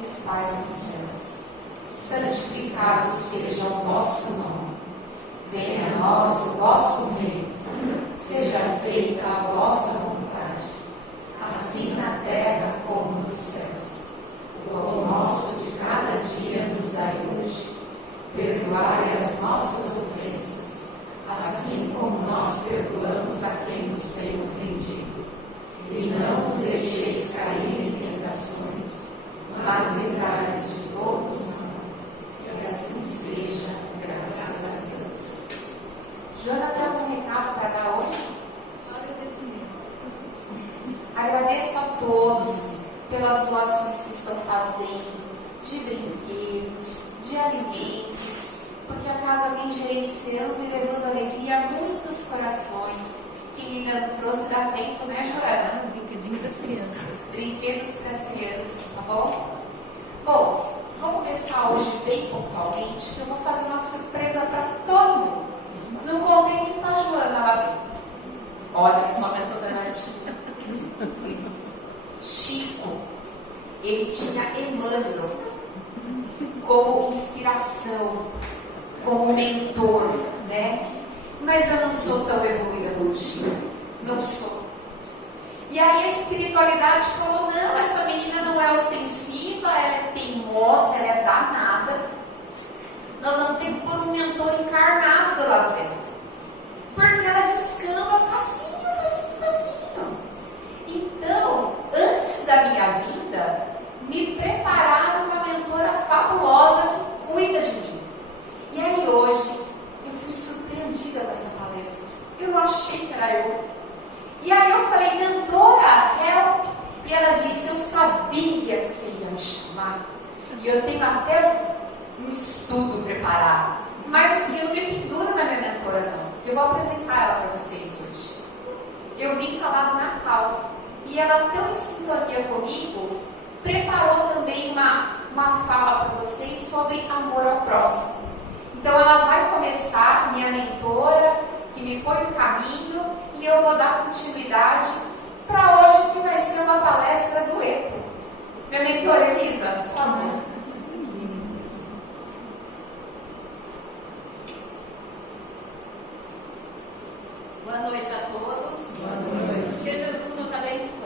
que estais nos céus, santificado seja o vosso nome. Venha a nós o vosso reino. Seja feita a vossa vontade, assim na terra como nos céus. O pão nosso de cada dia nos dai hoje. Perdoai as nossas ofensas, assim como nós perdoamos a quem nos tem ofendido. E não nos deixeis cair em tentações, mas livrai-nos de todos os males. Que assim seja, graças a Deus. Joana, tem algum recado para dar hoje? Só agradecimento. Agradeço a todos pelas doações que estão fazendo, de brinquedos, de alimentos, porque a casa vem gerenciando e levando alegria a muitos corações. Quem ainda não trouxe, dá tempo, né, Joana? Brinquedinho das crianças. Brinquedos para as crianças, tá bom? Bom, vou começar hoje bem pontualmente, que eu vou fazer uma surpresa para todo mundo. Não contei nem com a Joana lá dentro. Olha, só uma pessoa danadinha. Chico, ele tinha Emmanuel como inspiração, como mentor, né? Mas eu não sou tão evoluída como Chico. Não sou. E aí a espiritualidade falou, não, essa menina não é ostensiva, ela é teimosa, ela é danada. Nós vamos ter que pôr um mentor encarnado do lado dela. Porque ela descamba facinho, facinho, facinho. Então, antes da minha vinda, me prepararam uma mentora fabulosa que cuida de mim. E aí hoje, eu fui surpreendida com essa palestra. Eu não achei que era eu. E aí eu falei, mentora, help. E ela disse, eu sabia que você ia me chamar. E eu tenho até um estudo preparado. Mas assim, eu não me penduro na minha mentora, não. Eu vou apresentar ela para vocês hoje. Eu vim falar do Natal. E ela, tão em sintonia comigo, preparou também uma fala para vocês sobre amor ao próximo. Então ela vai começar, minha mentora, que me põe no caminho, e eu vou dar continuidade para hoje, que vai ser uma palestra dueto. Minha mentora Elisa, por favor. Boa noite a todos. Boa noite. Que Jesus nos abençoe.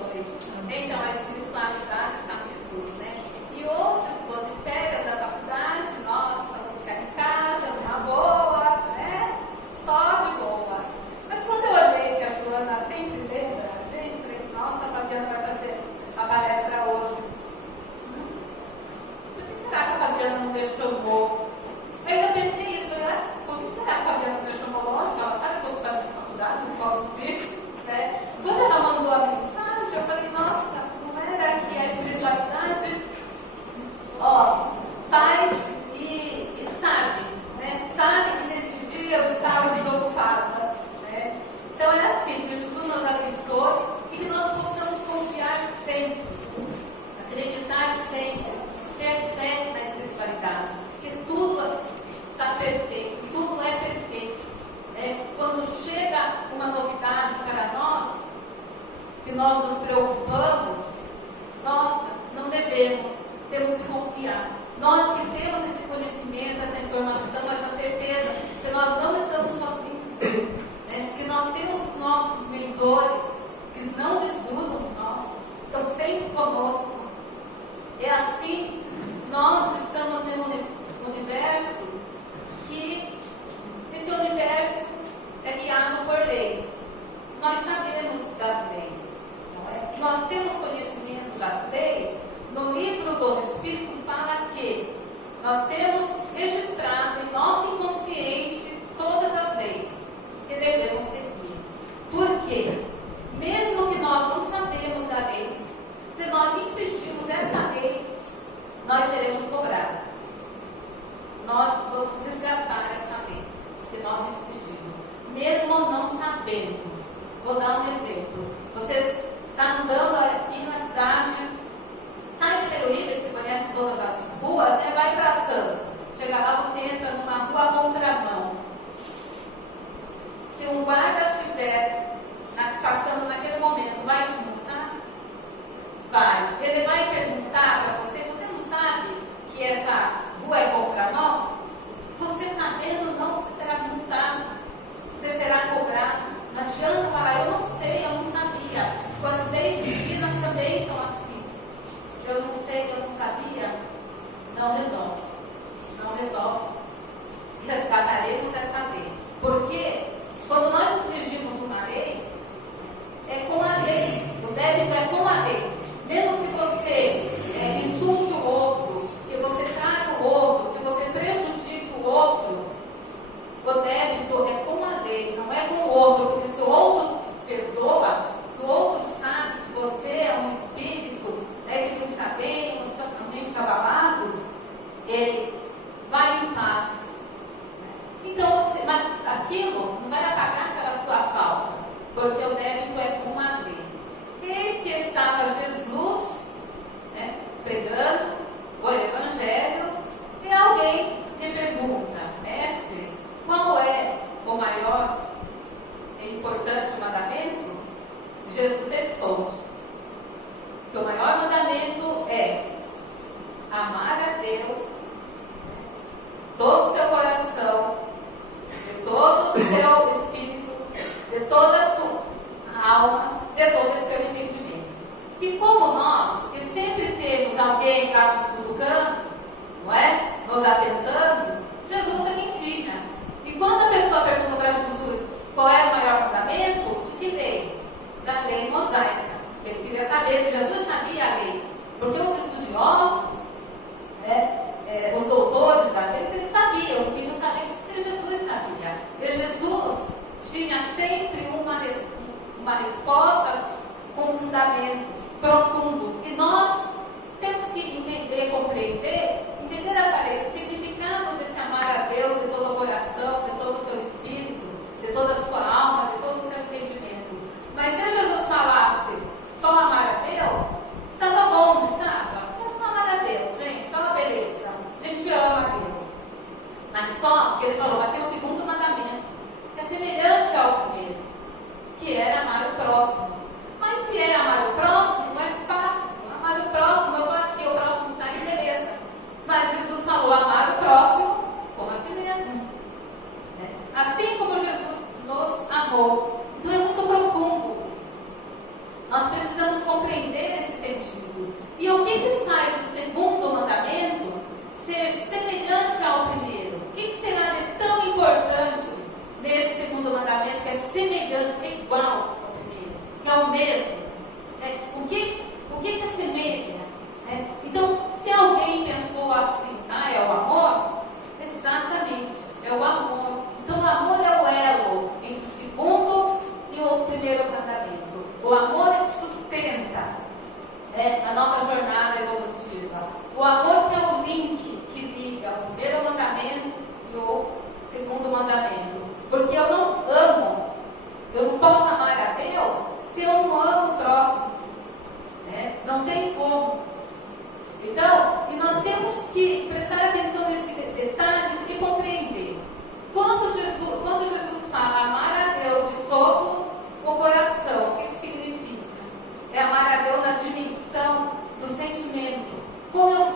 Então, a espiritualidade sabe de tudo, né? E hoje eu estou de férias da faculdade, nossa, vou ficar em casa, uma boa, né? Só de boa. Mas quando eu olhei que a Joana sempre lembra, falei, nossa, a Fabiana vai fazer a palestra hoje. Por que será que a Fabiana não me chamou? Eu ainda pensei isso, falei, por que será que a Fabiana não me chamou? Lógico, ela sabe que eu estou fazendo faculdade, não posso vir, né? Quando ela mandou a mensagem, eu falei, nossa, não era que a espiritualidade, ó, faz e sabe, né? Sabe que nesse dia eu estava desocupada, né? Então é assim, que Jesus nos abençoe e que nós possamos confiar sempre, acreditar sempre, ter fé na espiritualidade, porque tudo está perfeito, tudo é perfeito. Quando chega uma novidade para nós, que nós nos preocupamos, nossa, não devemos, temos que confiar. Nós que temos esse conhecimento, essa informação, essa certeza, que nós não estamos sozinhos, que nós temos os nossos mentores, que não desgrudam de nós, estão sempre conosco. É assim, nós estamos em um universo que esse universo é guiado por leis. Nós sabemos das leis, não é? Nós temos conhecimento das leis. No livro dos Espíritos fala que nós temos registrado em nosso inconsciente todas as leis que devemos seguir. Por quê? Mesmo que nós não sabemos da lei, se nós infringimos essa lei,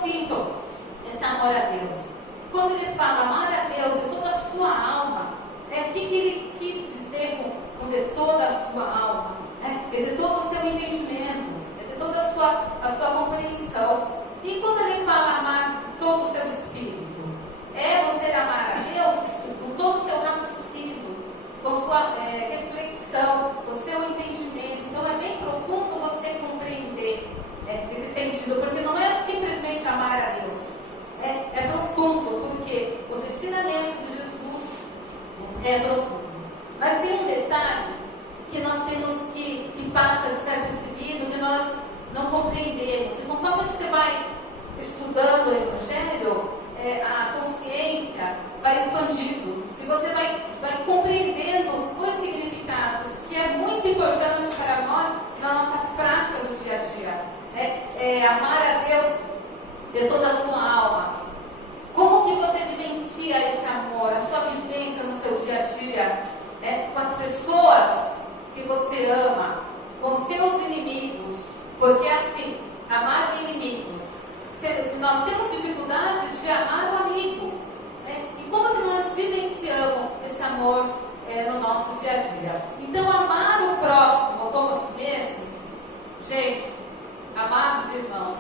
sinto esse amor a Deus? Quando ele fala amar a Deus de toda a sua alma, o que ele quis dizer com de toda a sua alma? É de todo o seu entendimento, é de toda a sua compreensão. E quando ele fala amar de todo o seu espírito, é você amar a Deus com todo o seu raciocínio, com sua reflexão, o seu entendimento. Então é bem profundo você compreender esse sentido, porque não é simplesmente amar a Deus. É profundo, porque os ensinamentos de Jesus é profundo. Mas tem um detalhe que nós temos que passa de ser percebido, que nós não compreendemos. E conforme você vai estudando o Evangelho, a consciência vai expandindo e você vai compreendendo os significados, que é muito importante para nós na nossa prática do dia a dia. Amar a Deus de toda a sua alma. Como que você vivencia esse amor, a sua vivência no seu dia a dia, com as pessoas que você ama, com seus inimigos? Porque assim, amar o inimigo, nós temos dificuldade de amar o amigo. E como que nós vivenciamos esse amor no nosso dia a dia? Então, amar o próximo como a si mesmo, gente, amados irmãos,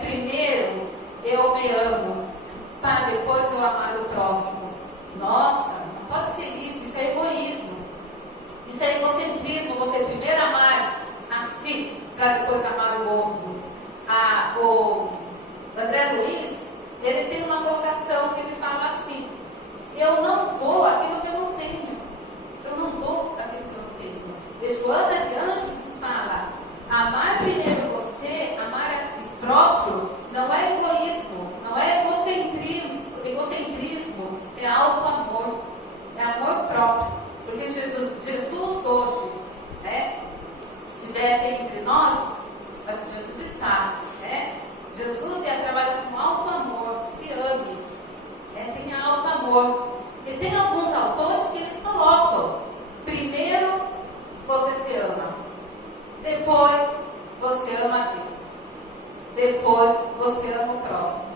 primeiro eu me amo, para depois eu amar o próximo. Nossa, não pode ser isso é egoísmo. Isso é egocentrismo, você primeiro amar a si, para depois amar o outro. O André Luiz, ele tem uma colocação que ele fala assim: eu não dou aquilo que eu não tenho. Eu não dou aquilo que eu não tenho. E Joana de Ângeles fala: amar primeiro você, amar a si próprio, não é egoísmo, não é egocentrismo, é auto-amor, é amor próprio. Porque Jesus hoje, estivesse entre nós, mas Jesus está, Jesus trabalha com alto amor, se ame, tenha alto amor. E tem alguns autores que eles colocam: primeiro você se ama, depois você ama a Deus, depois você ama o próximo.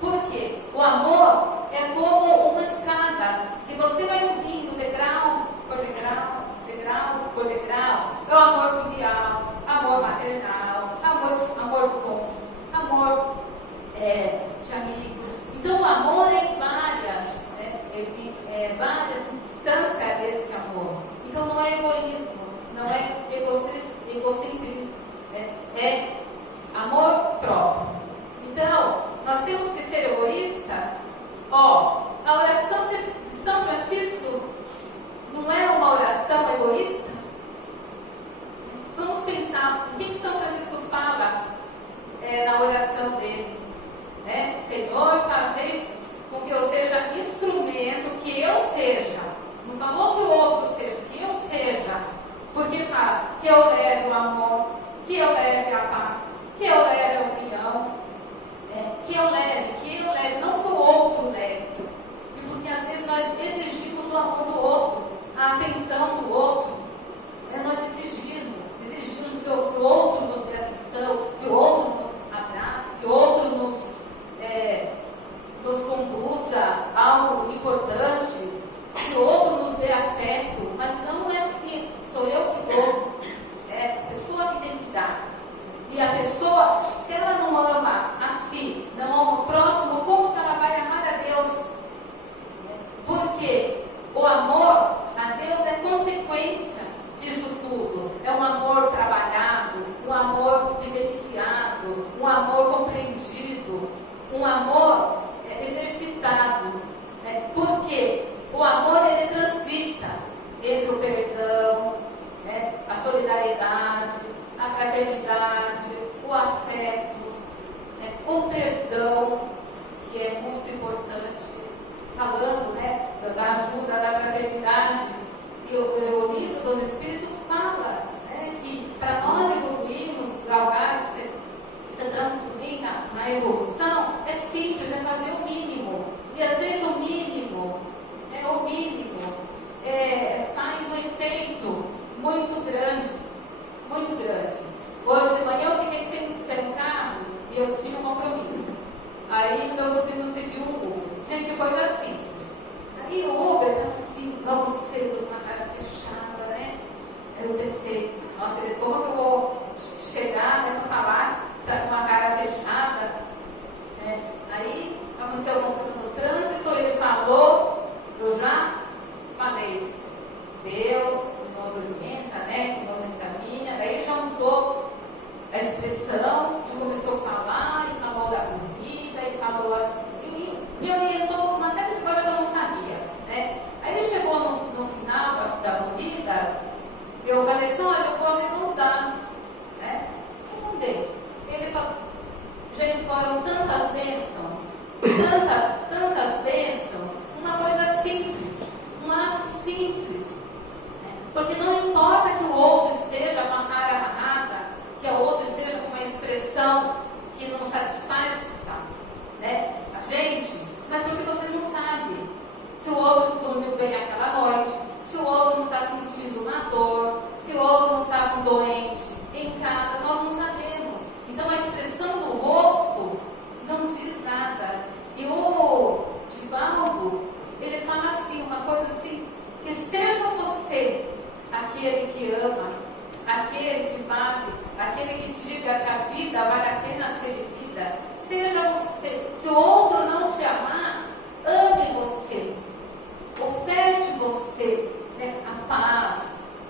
Por quê? O amor é como uma escada que você vai subindo degrau por degrau, degrau por degrau. É o amor filial, amor maternal, amor cônjuge, amor de amigos. Então o amor é várias instâncias desse amor. Então não é egoísmo, não é egocentrismo, é amor próprio. Então nós temos que ser egoístas. A oração de São Francisco não é uma oração egoísta? Vamos pensar o que São Francisco fala na oração dele. Senhor, fazeis com que eu seja instrumento, que eu seja. Não falou que o outro seja, que eu seja. Porque fala que eu leve o amor, que eu leve a paz, que eu leve a união, que eu leve, não que o outro leve. E porque às vezes nós exigimos o amor do outro, a atenção do outro. Nós exigimos que o outro nos dê atenção, que o outro nos abrace, que o outro nos conduza a algo importante, que o outro nos dê afeto. Mas não é assim, sou eu que dou, é a pessoa que tem que dar. E a pessoa, se ela não ama a si, não ama o próximo, como que ela vai amar a Deus? Porque o amor a Deus é consequência disso tudo. É um amor trabalhado, um amor vivenciado, um amor compreendido, um amor exercitado. Porque o amor, ele transita entre o perdão, a solidariedade, a fraternidade, o afeto, o perdão, que é muito importante. Falando da ajuda, da fraternidade, e o livro do Espírito fala que para nós evoluirmos, galgar essa trampolina na evolução, é simples, é fazer o mínimo. E às vezes o mínimo faz um efeito muito grande, muito grande. Hoje de manhã eu fiquei sem o carro e eu tinha um compromisso. Aí meu sobrinho pediu um Uber. Gente, coisa simples. Aí o Uber estava assim, logo cedo, com a cara fechada, né? Aí eu pensei, nossa, como que eu vou chegar, né, para falar, tá com a cara fechada? Né? Aí aconteceu alguma coisa no trânsito, ele falou, eu já falei, Deus nos orienta, né, que nos encaminha, daí já mudou a expressão, já começou a falar, e falou da comida, e falou assim, e me orientou uma série de coisas que eu não sabia, né. Aí ele chegou no final da corrida, eu falei assim, olha, eu vou arredondar, né, eu mudei. Ele falou, gente, foram tantas bênçãos, tantas bênçãos, uma coisa simples, um ato simples, né? Porque não importa que o outro esteja com a cara amarrada, que o outro esteja com uma expressão que não satisfaz, sabe, né, a gente, mas porque você não sabe se o outro dormiu bem aquela noite, se o outro não está sentindo uma dor, se o outro não está doente em casa, nós não sabemos. Então a expressão do rosto não diz nada. E o Divaldo, ele fala assim, uma coisa assim, que seja você aquele que ama, aquele que vale, aquele que diga que a vida vale a pena ser vivida, seja você. Se o outro não te amar, ame você, oferte você, né, a paz,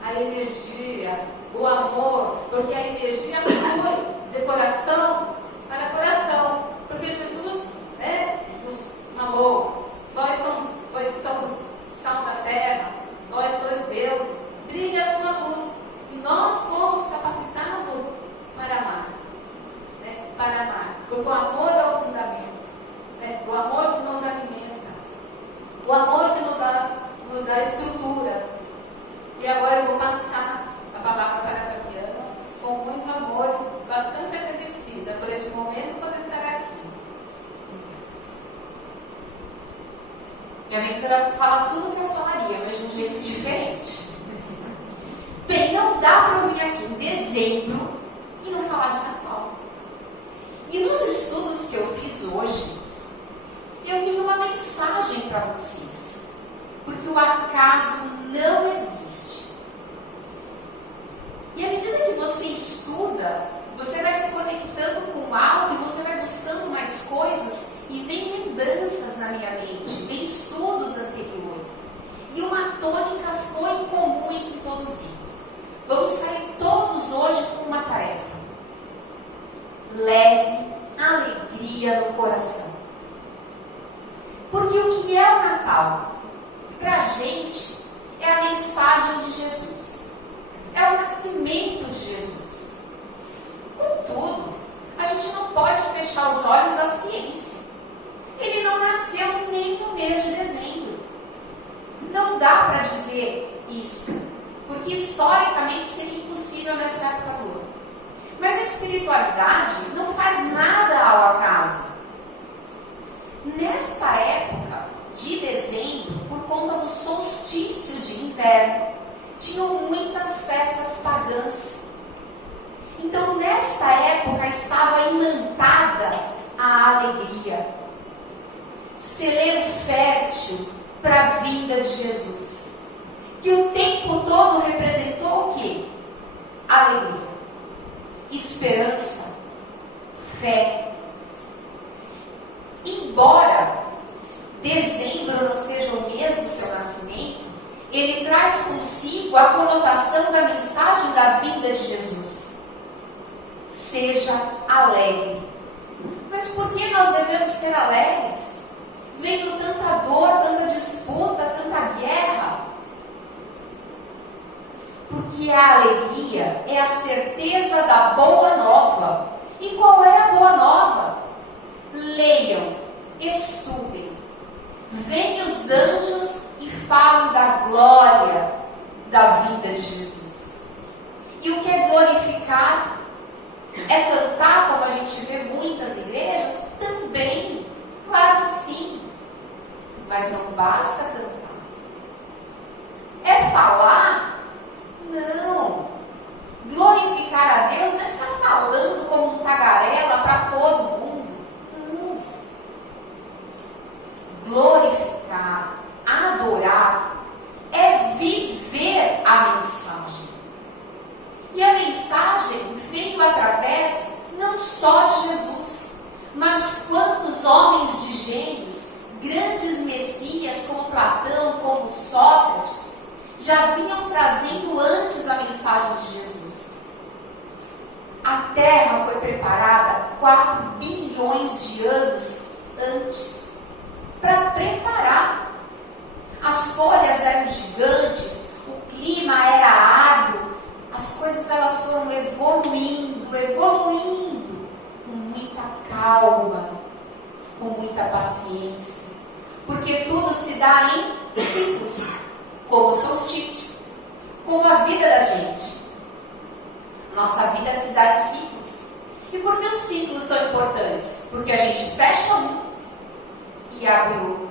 a energia, o amor, porque a energia flui de coração para coração, porque Jesus, né, nos falou, vós somos sal da terra, vós sois deuses, brilhe a sua luz, e nós fomos capacitados para amar, né, para amar, porque o amor é o fundamento, né, o amor que nos alimenta, o amor que nos dá estrutura. E agora eu vou passar a palavra para a Fabiana com muito amor, bastante agradecida por este momento e por estar aqui. Minha mentora fala tudo o que eu falaria, mas de um jeito diferente. Bem, não dá para eu vir aqui em dezembro e não falar de Natal. E nos estudos que eu fiz hoje, eu tenho uma mensagem para vocês. Porque o acaso não existe. E à medida que você estuda, você vai se conectando com algo e você vai buscando mais coisas e vem lembranças na minha mente, vem estudos anteriores. E uma tônica foi comum entre todos eles. Vamos sair todos hoje com uma tarefa. Leve alegria no coração. Porque o que é o Natal? Para a gente, é a mensagem de Jesus. É o nascimento de Jesus. Contudo, a gente não pode fechar os olhos à ciência. Ele não nasceu nem no mês de dezembro. Não dá para dizer isso, porque historicamente seria impossível nessa época do ano. Mas a espiritualidade não faz nada ao acaso. Nesta época de dezembro, por conta do solstício de inverno, tinham muitas festas pagãs. Então, nesta época, estava imantada a alegria. Celeiro fértil para a vinda de Jesus. Que o tempo todo representou o quê? Alegria, esperança, fé. Embora dezembro não seja o mês do seu nascimento, ele traz consigo a conotação da mensagem da vinda de Jesus. Seja alegre. Mas por que nós devemos ser alegres? Vendo tanta dor, tanta disputa, tanta guerra. Porque a alegria é a certeza da boa nova. E qual é a boa nova? Leiam, estudem, veem os anjos e falam da glória da vida de Jesus. E o que é glorificar? É cantar, como a gente vê muitas igrejas? Também, claro que sim, mas não basta cantar. É falar? Não. Glorificar a Deus não é ficar falando como um tagarela para todo mundo. Não. preparada 4 bilhões de anos antes para preparar. As folhas eram gigantes, o clima era árduo, as coisas elas foram evoluindo, com muita calma, com muita paciência, porque tudo se dá em ciclos, como o solstício, como a vida da gente. Nossa vida se dá em ciclos. E por que os ciclos são importantes? Porque a gente fecha um e abre outro.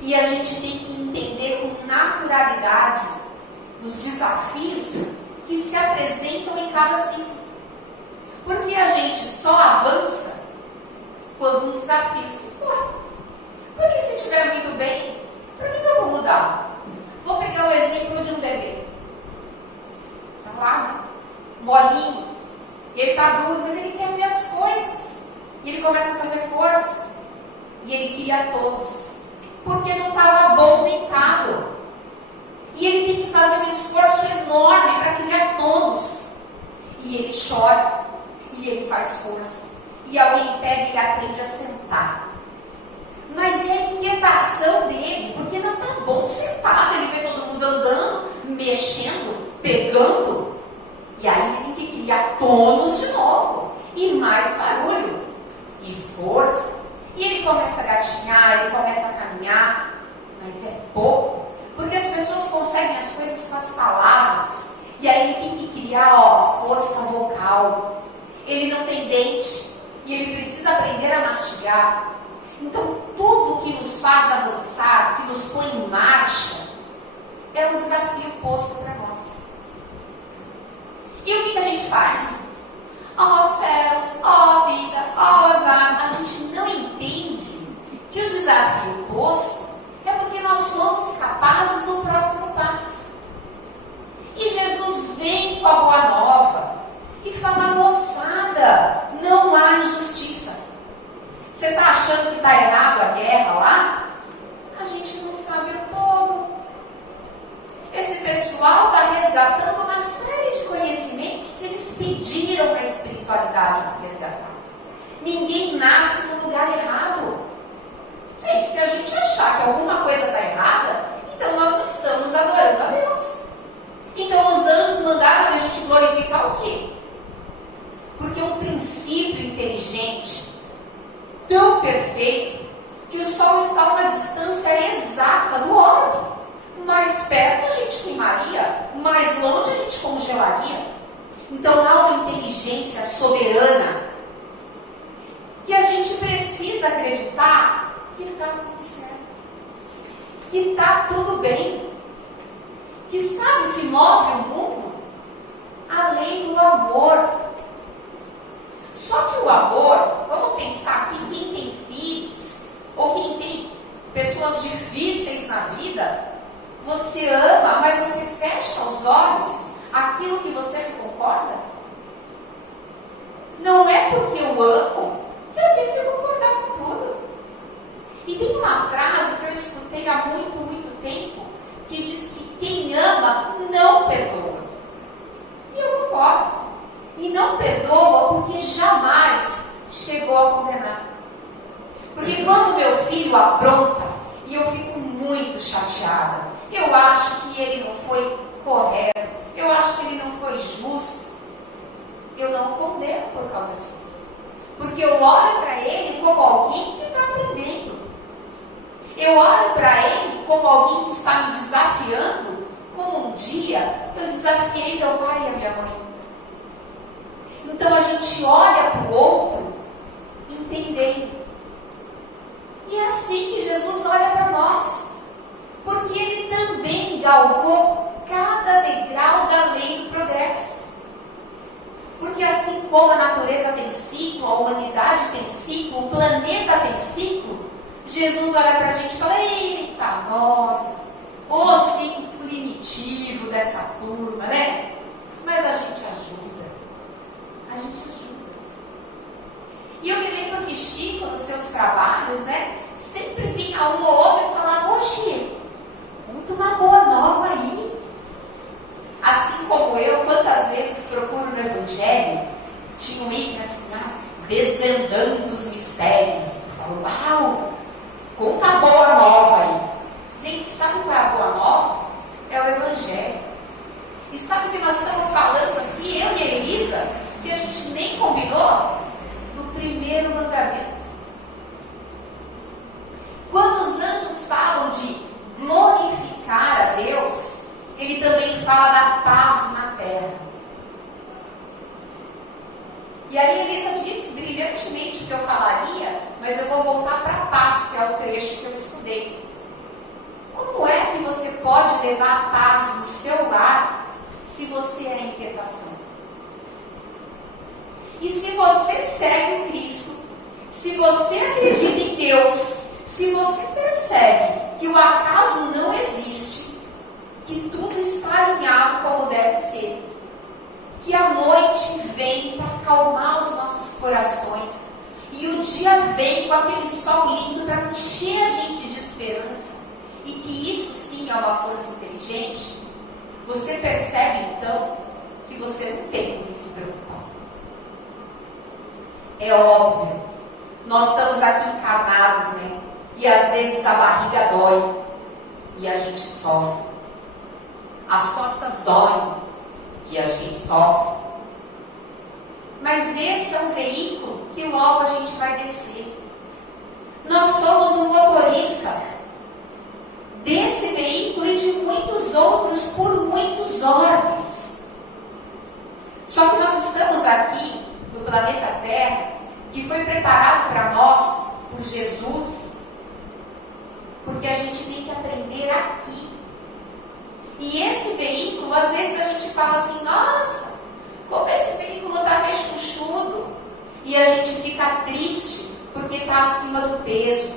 E a gente tem que entender com naturalidade os desafios que se apresentam em cada ciclo. Porque a gente só avança quando um desafio se for. Porque se estiver muito bem, por que eu vou mudar? Vou pegar o exemplo de um bebê. Tá lá, né? Molinho. E ele tá duro, mas ele quer ver as coisas. E ele começa a fazer força. E ele queria todos. Porque não estava bom deitado. E ele tem que fazer um esforço enorme para criar todos. E ele chora. E ele faz força. E alguém pega e ele aprende a sentar. Mas é a inquietação dele, porque não está bom sentado. Ele vê todo mundo andando, mexendo, pegando. E aí ele tem que criar tônus de novo. E mais barulho. E força. E ele começa a gatinhar, ele começa a caminhar. Mas é pouco. Porque as pessoas conseguem as coisas com as palavras. E aí ele tem que criar, força vocal. Ele não tem dente. E ele precisa aprender a mastigar. Então, tudo que nos faz avançar, que nos põe em marcha, é um desafio posto para nós. E o que a gente faz? Ó céus, ó vida, ó azar. A gente não entende que o desafio posto é porque nós somos capazes do próximo passo. E Jesus vem com a boa nova e fala: moçada, não há injustiça. Você está achando que está errado a guerra lá? A gente não sabe o todo. Esse pessoal está resgatando uma série de conhecimentos que eles pediram para a espiritualidade resgatar. Ninguém nasce no lugar errado. Gente, se a gente achar que alguma coisa está errada, então nós não estamos adorando a Deus. Então os anjos mandaram a gente glorificar o quê? Porque é um princípio inteligente, tão perfeito, que o Sol está a uma distância exata no orbe. Mais perto a gente queimaria, mais longe a gente congelaria. Então há uma inteligência soberana que a gente precisa acreditar que está tudo certo, que está tudo bem, que sabe o que move o mundo? A lei do amor. Só que o amor, vamos pensar aqui, quem tem filhos, ou quem tem pessoas difíceis na vida, você ama, mas você fecha os olhos àquilo que você não concorda? Não é porque eu amo que eu tenho que concordar com tudo. E tem uma frase que eu escutei há muito tempo, que diz que quem ama não perdoa. E eu concordo. E não perdoa porque jamais chegou a condenar. Porque quando meu filho apronta, e eu fico muito chateada, eu acho que ele não foi correto, eu acho que ele não foi justo, eu não o condeno por causa disso. Porque eu olho para ele como alguém que está aprendendo. Eu olho para ele como alguém que está me desafiando, como um dia eu desafiei meu pai e a minha mãe. Então a gente olha para o outro entendendo. E é assim que Jesus olha para nós. Porque ele também galgou cada degrau da lei do progresso. Porque assim como a natureza tem ciclo, a humanidade tem ciclo, o planeta tem ciclo, Jesus olha para a gente e fala: eita, nós, o ciclo primitivo dessa turma, né? Mas a gente ajuda. A gente ajuda. E eu me lembro que Chico, nos seus trabalhos, né, sempre vinha um ou outro e falava: ô Chico, conta uma boa nova aí. Assim como eu, quantas vezes procuro no Evangelho, tinha um mas eu vou voltar para a paz, que é o trecho que eu estudei. Como é que você pode levar a paz no seu lar se você é inquietação? E se você segue o Cristo, se você acredita em Deus, se você percebe que o acaso não existe, que tudo está alinhado como deve ser, que a noite vem para acalmar os nossos corações, e o dia vem com aquele sol lindo para encher a gente de esperança, e que isso sim é uma força inteligente, você percebe então que você não tem com que se preocupar. É óbvio, nós estamos aqui encarnados, né? E às vezes a barriga dói e a gente sofre. As costas doem e a gente sofre. Mas esse é um veículo que logo a gente vai descer. Nós somos um motorista desse veículo e de muitos outros por muitos orbes. Só que nós estamos aqui no planeta Terra, que foi preparado para nós por Jesus, porque a gente tem que aprender aqui. E esse veículo, às vezes a gente fala assim, nossa, como esse veículo está rechonchudo, e a gente fica triste porque está acima do peso.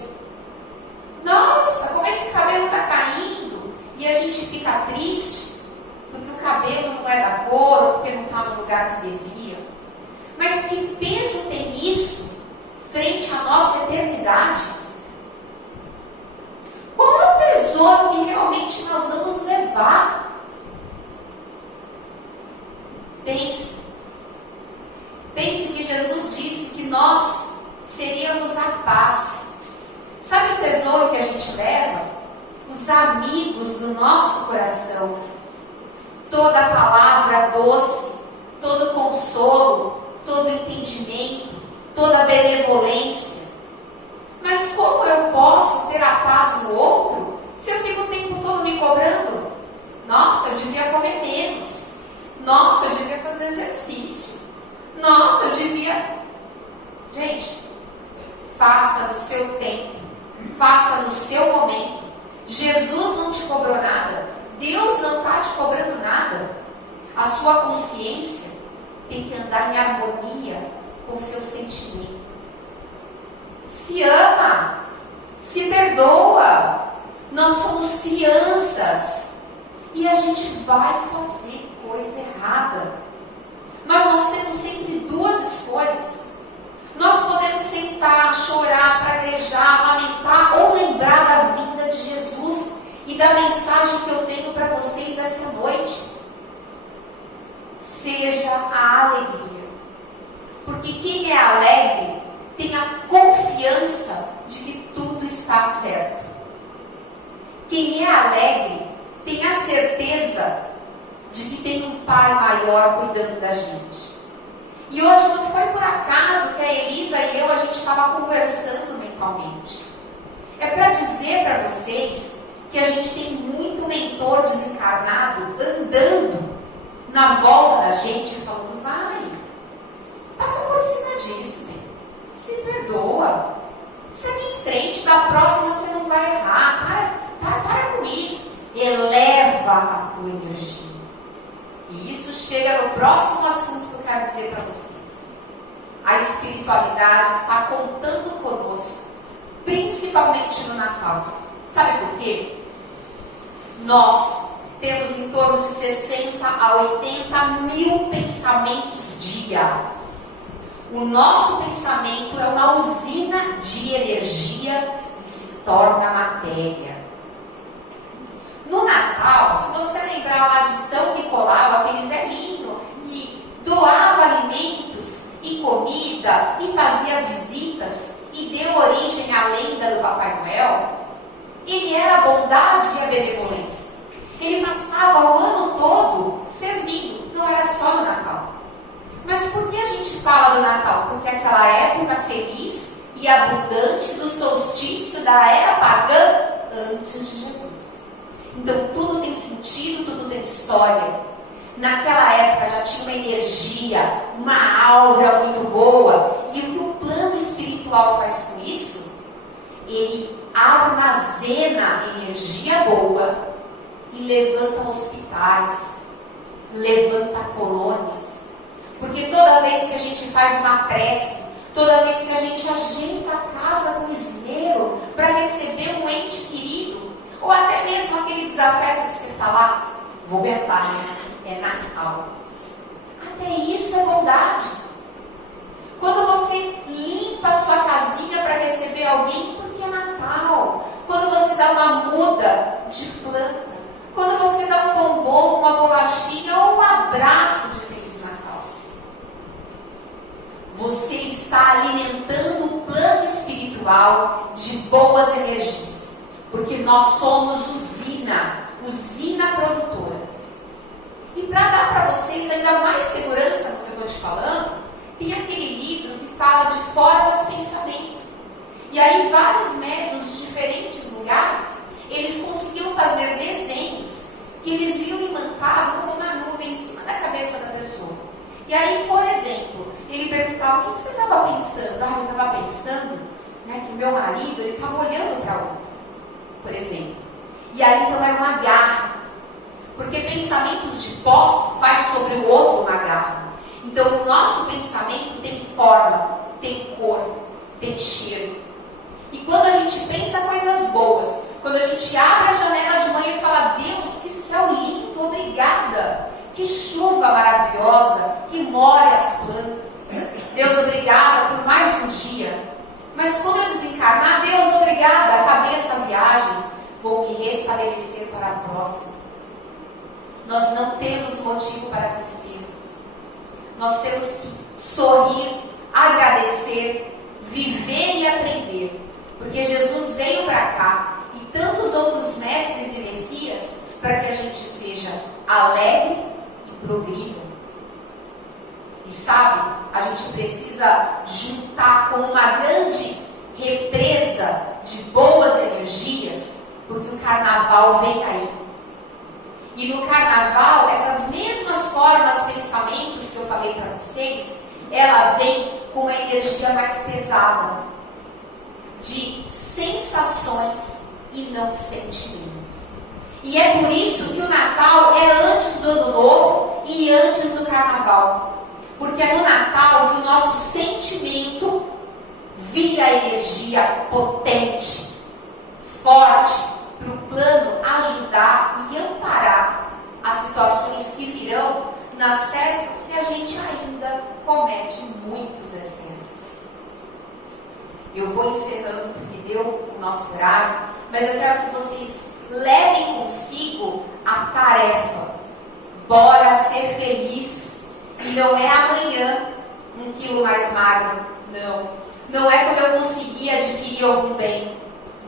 Nossa, como esse cabelo está caindo, e a gente fica triste porque o cabelo não é da cor, ou porque não está no lugar que devia. Mas que peso tem isso frente à nossa eternidade? Qual é o tesouro que realmente nós vamos levar? Pense. Pense que Jesus disse que nós seríamos a paz. Sabe o tesouro que a gente leva? Os amigos do nosso coração. Toda palavra doce, todo consolo, todo entendimento, toda benevolência. Mas como eu posso ter a paz no outro se eu fico o tempo todo me cobrando? Nossa, eu devia comer menos. Nossa, eu devia fazer exercício. Nossa, eu devia... Gente, faça no seu tempo, faça no seu momento. Jesus não te cobrou nada. Deus não está te cobrando nada. A sua consciência tem que andar em harmonia com o seu sentimento. Se ama, se perdoa. Nós somos crianças e a gente vai fazer coisa errada. Mas nós temos sempre duas escolhas. Nós podemos sentar, chorar, praguejar, lamentar ou lembrar da vinda de Jesus e da mensagem que eu tenho para vocês essa noite. Seja a alegria. Porque quem é alegre tem a confiança de que tudo está certo. Quem é alegre tem a certeza de que tem um Pai maior cuidando da gente. E hoje não foi por acaso que a Elisa e eu, a gente estava conversando mentalmente. É para dizer para vocês que a gente tem muito mentor desencarnado andando na volta da gente, falando, vai, passa por cima disso, bem. Se perdoa, segue em frente, da próxima você não vai errar, para com isso, eleva a tua energia. E isso chega no próximo assunto que eu quero dizer para vocês. A espiritualidade está contando conosco, principalmente no Natal. Sabe por quê? Nós temos em torno de 60 a 80 mil pensamentos dia. O nosso pensamento é uma usina de energia que se torna matéria. No Natal, se você lembrar lá de São Nicolau, aquele velhinho que doava alimentos e comida e fazia visitas e deu origem à lenda do Papai Noel, ele era a bondade e a benevolência. Ele passava o ano todo servindo, não era só no Natal. Mas por que a gente fala do Natal? Porque é aquela época feliz e abundante do solstício da era pagã antes de Jesus. Então tudo tem sentido, tudo tem história. Naquela época já tinha uma energia, uma aura muito boa. E o que o plano plano espiritual faz com isso? Ele armazena energia boa e levanta hospitais, levanta colônias. Porque toda vez que a gente faz uma prece, toda vez que a gente ajeita a casa com esmero para receber um ente querido, ou até mesmo aquele desafeto que você fala, vou aguentar, né? É Natal. Até isso é bondade. Quando você limpa a sua casinha para receber alguém, porque é Natal. Quando você dá uma muda de planta. Quando você dá um bombom, uma bolachinha ou um abraço de Feliz Natal. Você está alimentando o plano espiritual de boas energias. Porque nós somos usina produtora. E para dar para vocês ainda mais segurança no que eu estou te falando, tem aquele livro que fala de formas de pensamento. E aí vários médiuns de diferentes lugares, eles conseguiam fazer desenhos que eles viam imantado como uma nuvem em cima da cabeça da pessoa. E aí, por exemplo, ele perguntava, o que você estava pensando? Eu estava pensando, né, que o meu marido estava olhando para outra, por exemplo. E aí então era uma garra. Porque pensamentos de posse faz sobre o outro uma garra. Então o nosso pensamento tem forma, tem cor, tem cheiro. E quando a gente pensa coisas boas, quando a gente abre a janela de manhã e fala, Deus, que céu lindo, obrigada. Que chuva maravilhosa, que molha as plantas. Deus, obrigada por mais um dia. Mas quando eu desencarnar, Deus, obrigada, acabei essa viagem, vou me restabelecer para a próxima. Nós não temos motivo para tristeza. Nós temos que sorrir, agradecer, viver e aprender. Porque Jesus veio para cá e tantos outros mestres e messias para que a gente seja alegre e progrida. E sabe, a gente precisa juntar com uma grande represa de boas energias, porque o carnaval vem aí. E no carnaval, essas mesmas formas, pensamentos que eu falei para vocês, ela vem com uma energia mais pesada, de sensações e não sentimentos. E é por isso que o Natal é antes do Ano Novo e antes do Carnaval. Porque é no Natal que o nosso sentimento vira energia potente, forte, para o plano ajudar e amparar as situações que virão nas festas que a gente ainda comete muitos excessos. Eu vou encerrando porque deu o nosso horário, mas eu quero que vocês levem consigo a tarefa. Bora ser feliz. E não é amanhã 1 quilo mais magro. Não. Não é quando eu conseguir adquirir algum bem.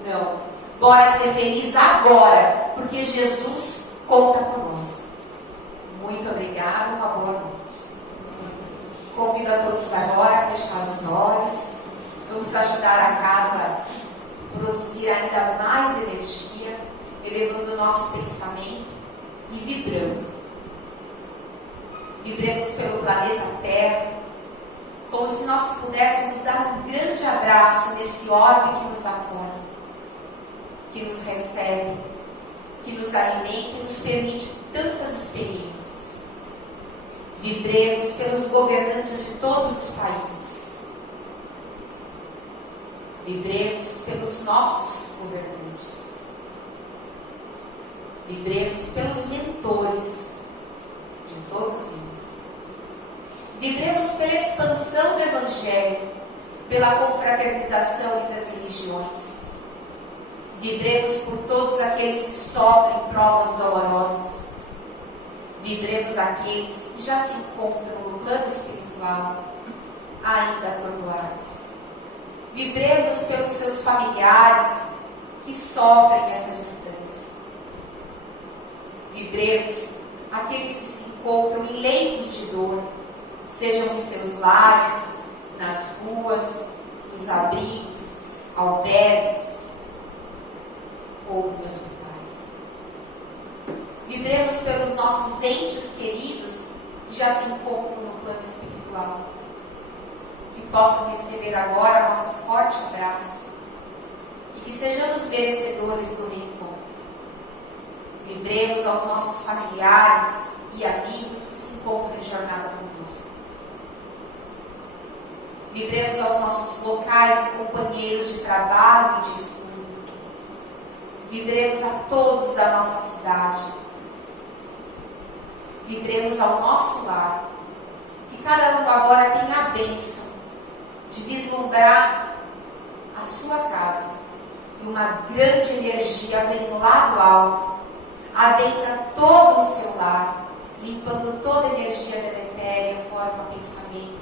Não. Bora ser feliz agora, porque Jesus conta conosco. Muito obrigada, uma boa noite. Convido a todos agora a fechar os olhos. Vamos ajudar a casa a produzir ainda mais energia, elevando o nosso pensamento e vibrando. Vibremos pelo planeta Terra, como se nós pudéssemos dar um grande abraço nesse orbe que nos acolhe, que nos recebe, que nos alimenta e nos permite tantas experiências. Vibremos pelos governantes de todos os países. Vibremos pelos nossos governantes. Vibremos pelos mentores de todos eles. Vibremos pela expansão do Evangelho, pela confraternização entre as religiões. Vibremos por todos aqueles que sofrem provas dolorosas. Vibremos aqueles que já se encontram no plano espiritual, ainda atordoados. Vibremos pelos seus familiares que sofrem essa distância. Vibremos aqueles que se encontram em leitos de dor, sejam em seus lares, nas ruas, nos abrigos, albergues ou em hospitais. Vibremos pelos nossos entes queridos que já se encontram no plano espiritual. Que possam receber agora nosso forte abraço e que sejamos merecedores do reencontro. Vibremos aos nossos familiares e amigos que se encontram em jornada conosco. Vibremos aos nossos locais e companheiros de trabalho e de estudo. Vibremos a todos da nossa cidade. Vibremos ao nosso lar. Que cada um agora tenha a bênção de vislumbrar a sua casa. E uma grande energia vem lá do alto, adentra todo o seu lar, limpando toda a energia deletéria, forma, pensamento,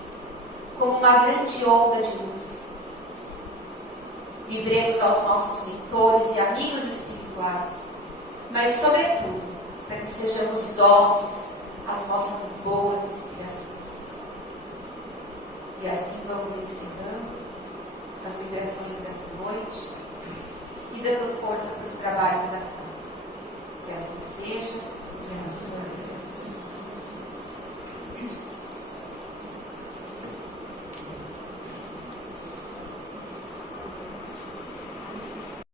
como uma grande onda de luz. Vibremos aos nossos mentores e amigos espirituais, mas sobretudo, para que sejamos dóceis às nossas boas inspirações. E assim vamos encerrando as vibrações desta noite e dando força para os trabalhos da casa. Que assim seja.